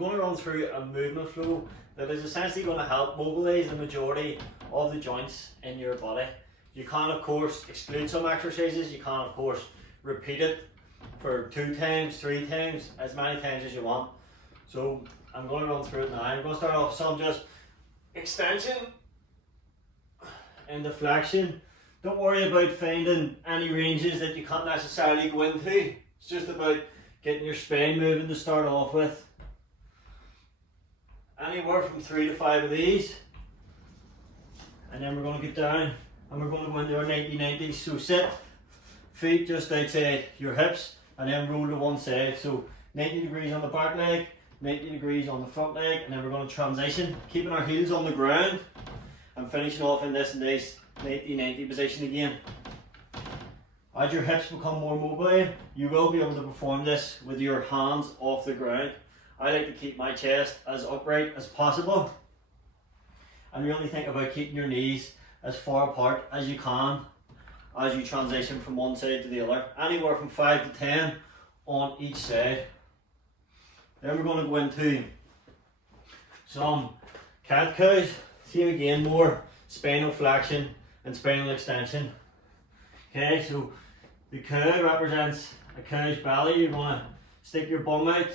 going to run through a movement flow that is essentially going to help mobilise the majority of the joints in your body. You can of course exclude some exercises, you can of course repeat it for 2 times, 3 times, as many times as you want. So I'm going to run through it now. I'm going to start off with some just extension and deflection. Don't worry about finding any ranges that you can't necessarily go into. It's just about getting your spine moving to start off with. Anywhere from 3 to 5 of these. And then we're going to get down and we're going to go into our 90-90. So sit, feet just outside your hips, and then roll to one side. So 90 degrees on the back leg, 90 degrees on the front leg, and then we're going to transition, keeping our heels on the ground and finishing off in this nice 90-90 position again. As your hips become more mobile, you will be able to perform this with your hands off the ground. I like to keep my chest as upright as possible and really think about keeping your knees as far apart as you can as you transition from one side to the other. Anywhere from 5 to 10 on each side. Then we're going to go into some cat cows. Same again, more spinal flexion and spinal extension. Okay, so the cow represents a cow's belly. You're going to stick your bum out,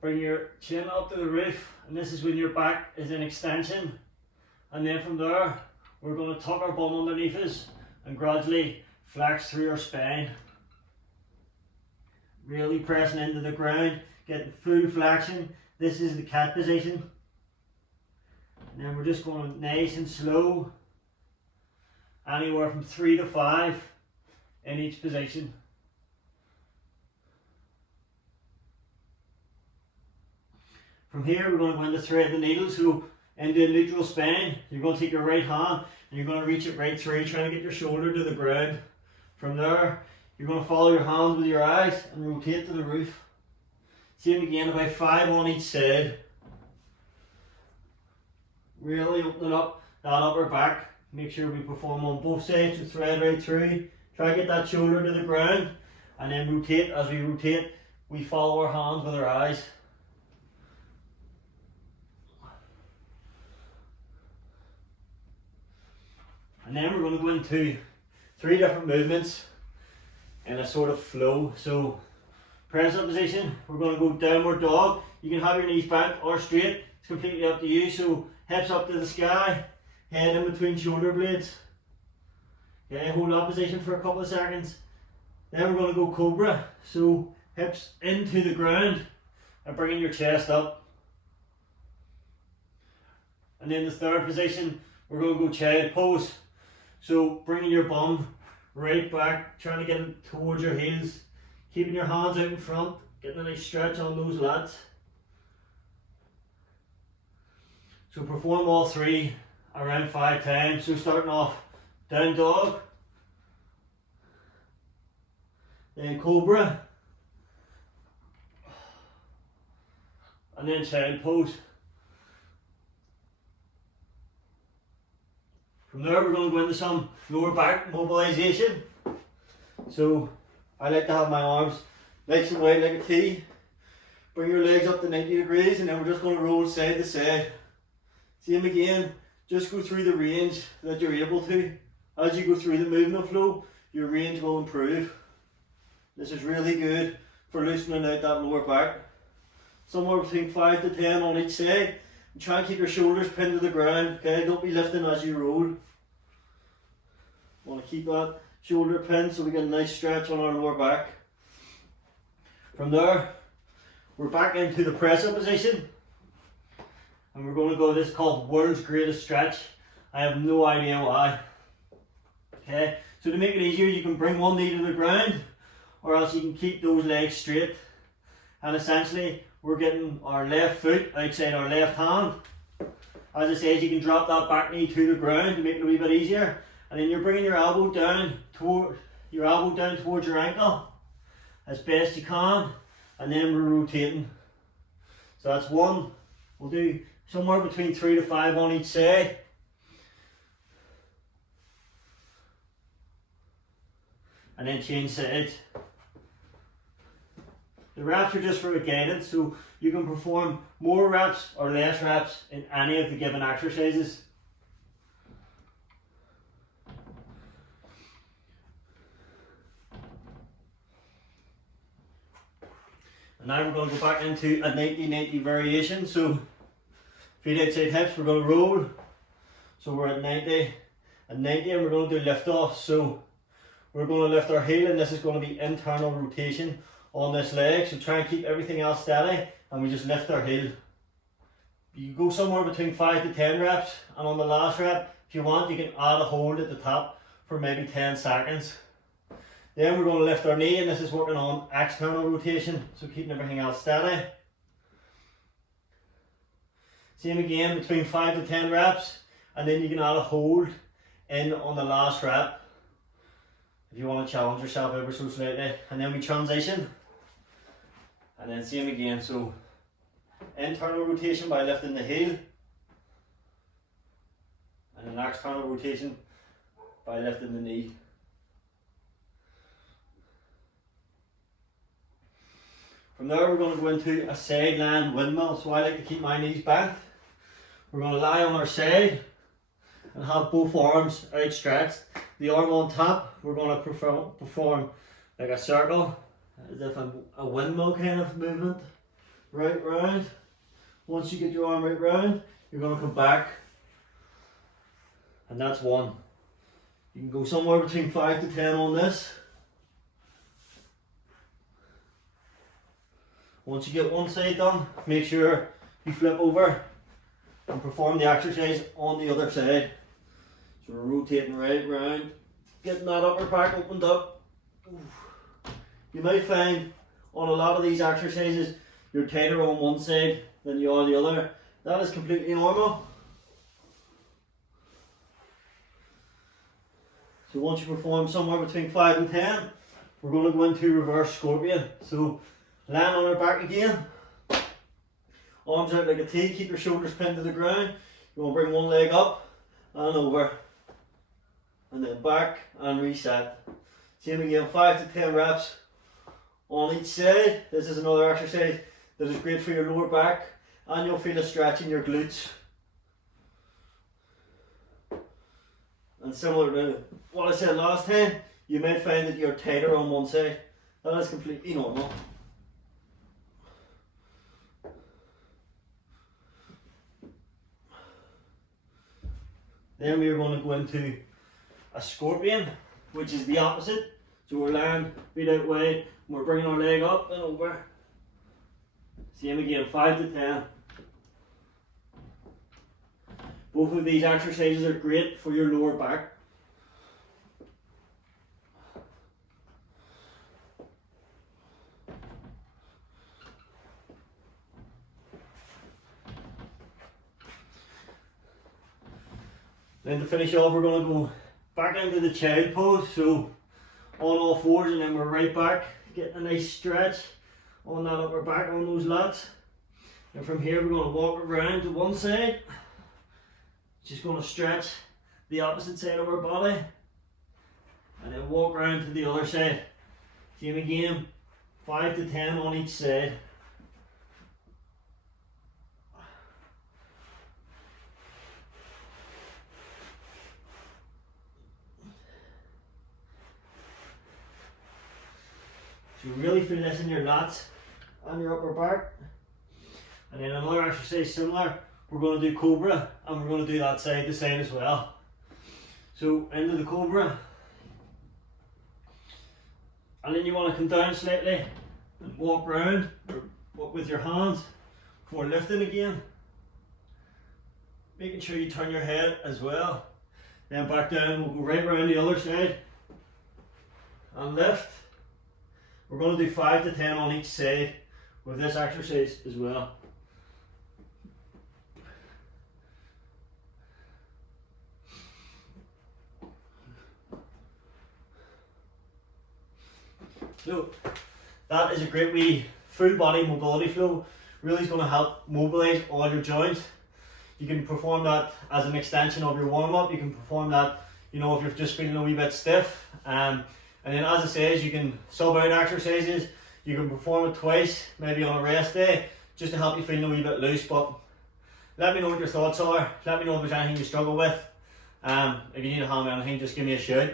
bring your chin up to the roof, and this is when your back is in extension. And then from there, we're going to tuck our bum underneath us and gradually flex through your spine. Really pressing into the ground, getting full flexion. This is the cat position. And then we're just going nice and slow, anywhere from 3 to 5 in each position. From here we're going to go into thread the needle, so into a neutral spine. You're going to take your right hand and you're going to reach it right through, trying to get your shoulder to the ground. From there you're going to follow your hand with your eyes and rotate to the roof. Same again, about 5 on each side. Really opening up that upper back. Make sure we perform on both sides, so thread right through. Try to get that shoulder to the ground and then rotate. As we rotate, we follow our hands with our eyes. And then we're going to go into 3 different movements in a sort of flow. So press up position, we're going to go downward dog. You can have your knees bent or straight, it's completely up to you. So hips up to the sky, head in between shoulder blades. Okay, hold that position for a couple of seconds. Then we're going to go cobra. So hips into the ground and bringing your chest up. And then the third position, we're going to go child pose. So bringing your bum right back, trying to get it towards your heels, keeping your hands out in front, getting a nice stretch on those lats. So perform all 3 around 5 times. So starting off down dog, then cobra, and then child pose. From there we're going to go into some lower back mobilization. So I like to have my arms nice and wide like a T. Bring your legs up to 90 degrees and then we're just going to roll side to side. Same again, just go through the range that you're able to. As you go through the movement flow, your range will improve. This is really good for loosening out that lower back. Somewhere between 5 to 10 on each side. And try and keep your shoulders pinned to the ground, okay? Don't be lifting as you roll. Want to keep that shoulder pinned so we get a nice stretch on our lower back. From there, we're back into the press up position. And we're going to go, this is called world's greatest stretch. I have no idea why. Okay, so to make it easier, you can bring one knee to the ground, or else you can keep those legs straight. And essentially, we're getting our left foot outside our left hand. As I said, you can drop that back knee to the ground to make it a wee bit easier. And then you're bringing your elbow down towards your ankle as best you can. And then we're rotating. So that's 1. We'll do somewhere between 3 to 5 on each side. And then change sides. The reps are just for a guidance, so you can perform more reps or less reps in any of the given exercises. And now we're going to go back into a 90-90 variation. So feet outside hips, we're going to roll. So we're at 90 and 90, and we're going to do lift off. So we're going to lift our heel, and this is going to be internal rotation on this leg. So try and keep everything else steady, and we just lift our heel. You go somewhere between 5 to 10 reps, and on the last rep, if you want, you can add a hold at the top for maybe 10 seconds. Then we're going to lift our knee, and this is working on external rotation, so keeping everything else steady. Same again, between 5 to 10 reps, and then you can add a hold in on the last rep if you want to challenge yourself ever so slightly. And then we transition, and then same again, so internal rotation by lifting the heel, and then external rotation by lifting the knee. From there we're going to go into a side lying windmill, so I like to keep my knees bent. We're going to lie on our side and have both arms outstretched. The arm on top, we're going to perform like a circle, as if a windmill kind of movement, right round. Once you get your arm right round, you're going to come back, and that's one. You can go somewhere between 5 to 10 on this. Once you get one side done, make sure you flip over and perform the exercise on the other side. So we're rotating right round, getting that upper back opened up. You might find on a lot of these exercises you're tighter on one side than you are the other. That is completely normal. So once you perform somewhere between 5 and 10, we're going to go into reverse scorpion. So land on our back again, arms out like a T, keep your shoulders pinned to the ground. You want to bring one leg up and over, and then back and reset. Same again, 5 to 10 reps on each side. This is another exercise that is great for your lower back, and you'll feel a stretch in your glutes. And similar to what I said last time, you might find that you're tighter on one side. That is completely normal. Then we are going to go into a scorpion, which is the opposite. So we're lying feet out wide, and we're bringing our leg up and over. Same again, 5 to 10. Both of these exercises are great for your lower back. Then to finish off, we're going to go back into the child pose, so on all fours, and then we're right back, getting a nice stretch on that upper back on those lats. And from here we're going to walk around to one side, just going to stretch the opposite side of our body, and then walk around to the other side. Same again, 5 to 10 on each side. So you really feel this in your lats and your upper back. And then another exercise similar, we're going to do cobra, and we're going to do that side to side as well. So into the cobra, and then you want to come down slightly and walk round, or walk with your hands before lifting again. Making sure you turn your head as well. Then back down, we'll go right around the other side and lift. We're going to do 5 to 10 on each side with this exercise as well. So that is a great wee full body mobility flow. Really is going to help mobilize all your joints. You can perform that as an extension of your warm up. You can perform that, you know, if you're just feeling a wee bit stiff. And then as it says, you can sub out exercises. You can perform it twice, maybe on a rest day, just to help you feel a wee bit loose. But let me know what your thoughts are. Let me know if there's anything you struggle with. If you need a hand with anything, just give me a shout.